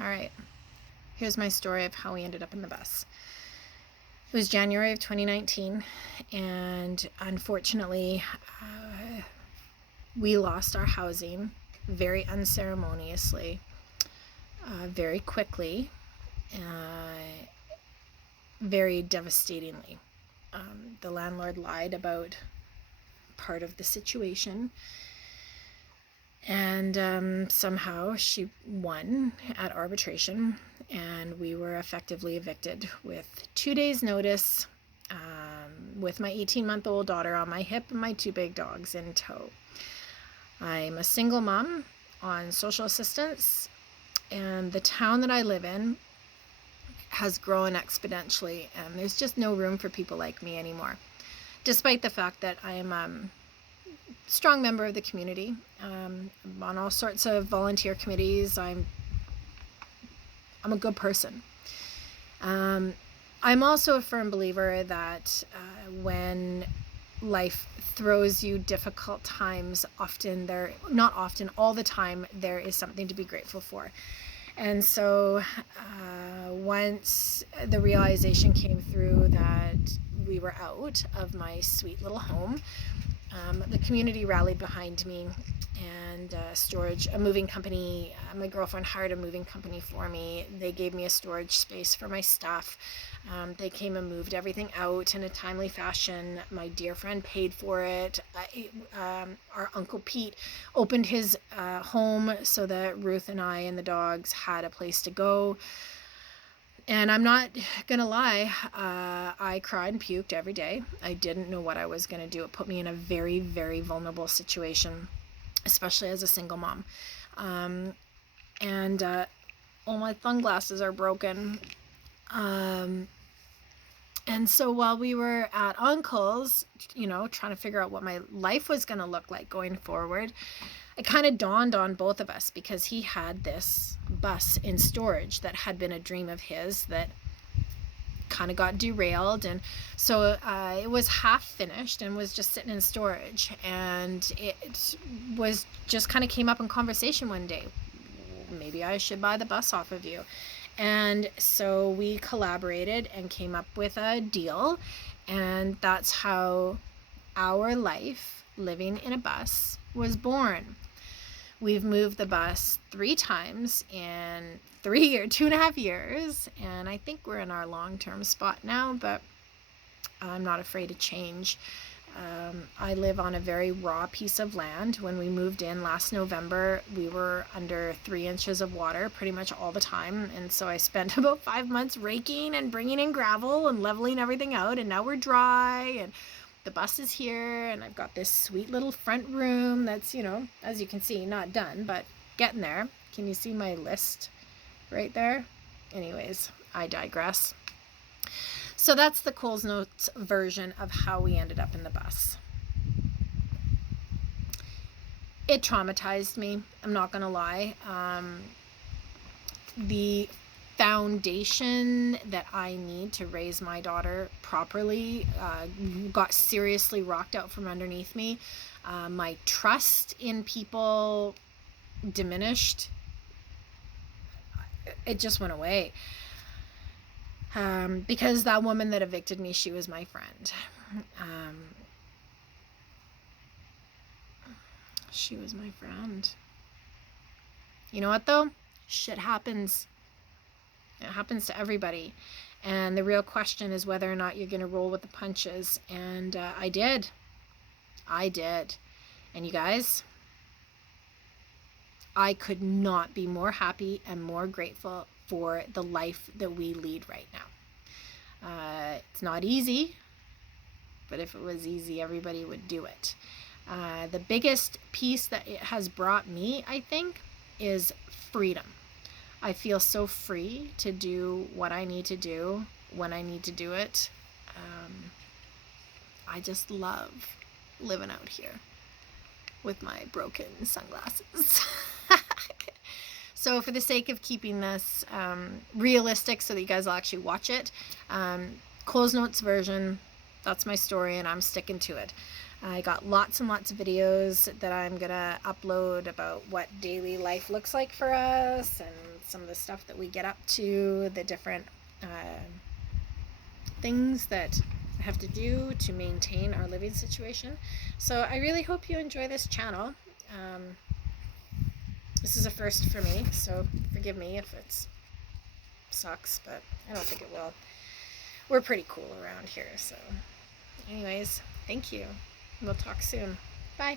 All right. Here's my story of how we ended up in the bus. It was January of 2019, and unfortunately, we lost our housing very unceremoniously, very quickly, very devastatingly. The landlord lied about part of the situation, and somehow she won at arbitration, and we were effectively evicted with 2 days notice, with my 18-month-old daughter on my hip and my 2 big dogs in tow. I'm a single mom on social assistance, and the town that I live in has grown exponentially, and there's just no room for people like me anymore, despite the fact that I am a strong member of the community. I'm on all sorts of volunteer committees. I'm a good person. I'm also a firm believer that when life throws you difficult times, all the time, there is something to be grateful for. And so once the realization came through that we were out of my sweet little home, the community rallied behind me, and a moving company, my girlfriend hired a moving company for me. They gave me a storage space for my stuff. They came and moved everything out in a timely fashion. My dear friend paid for it. Our Uncle Pete opened his home so that Ruth and I and the dogs had a place to go. And I'm not gonna lie, I cried and puked every day. I didn't know what I was gonna do. It put me in a very, very vulnerable situation, especially as a single mom. All my sunglasses are broken. And so while we were at Uncle's, trying to figure out what my life was gonna look like going forward, it kind of dawned on both of us, because he had this bus in storage that had been a dream of his that kind of got derailed. And so it was half finished and was just sitting in storage. And it was just kind of came up in conversation one day. Maybe I should buy the bus off of you. And so we collaborated and came up with a deal. And that's how our life living in a bus was born. We've moved the bus 3 times in 2.5 years, and I think we're in our long-term spot now, but I'm not afraid to change. I live on a very raw piece of land. When we moved in last November, we were under 3 inches of water pretty much all the time, and so I spent about 5 months raking and bringing in gravel and leveling everything out, and now we're dry, and the bus is here, and I've got this sweet little front room that's, as you can see, not done, but getting there. Can you see my list right there? Anyways, I digress. So that's the Coles Notes version of how we ended up in the bus. It traumatized me, I'm not gonna lie. The foundation that I need to raise my daughter properly got seriously rocked out from underneath me. My trust in people diminished. It just went away. Because that woman that evicted me, she was my friend. She was my friend. You know what though? Shit happens. It happens to everybody. And the real question is whether or not you're going to roll with the punches. And I did. And you guys, I could not be more happy and more grateful for the life that we lead right now. It's not easy, but if it was easy, everybody would do it. The biggest piece that it has brought me, I think, is freedom. I feel so free to do what I need to do when I need to do it. I just love living out here with my broken sunglasses. So for the sake of keeping this realistic so that you guys will actually watch it, Coles Notes version, that's my story and I'm sticking to it. I got lots and lots of videos that I'm gonna upload about what daily life looks like for us and some of the stuff that we get up to, the different things that I have to do to maintain our living situation. So I really hope you enjoy this channel. This is a first for me, so forgive me if it sucks, but I don't think it will. We're pretty cool around here, so anyways, thank you. We'll talk soon. Bye.